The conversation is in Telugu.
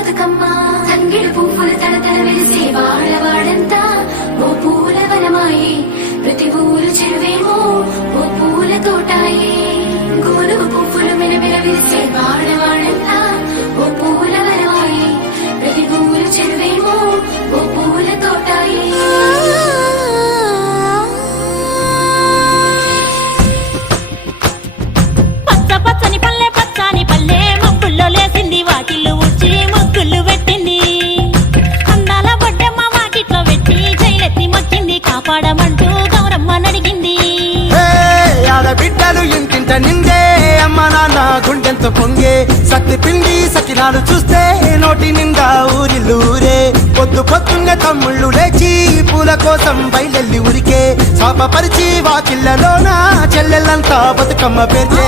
బతుకమ్మ తంగిడు పువ్వులు తడతడ వెలిసే వాడవాడంతా ఓ పూల వనమాయే ప్రతి ఊరు చెరువేమో ఓ పూల తోటాయే గుమలుగు పువ్వులు మెరమెర వెలిసే వాడవాడంతా ఓ పూల వనమాయే ప్రతి ఊరు చెరువేమో ఓ పూల తోటాయే పచ్చని పల్లె పచ్చని పల్లె మబ్బుల్లో లేసింది వాకిళ్ళు ఊడ్చి ముగ్గులు పెట్టింది అందాల బొడ్డమ్మ వాకిట్లో పెట్టి జైలెత్తి మొక్కింది కాపాడమంటూ గౌరమ్మ నడిగింది ఆడబిడ్డలు ఇంటింట నిందే అమ్మ నాన్న గుండెంతో పొంగే సత్తి పిండి సకినాలు చూస్తే నోటి నిండా ఊరిల్లూరే పొద్దు పొద్దున్న తమ్ముళ్ళు లేచి పూల కోసం బయలెల్లి ఉరికే శాపపరిచి వాకిళ్ళలోన చెల్లెళ్ళంతా బతుకమ్మ పేర్చే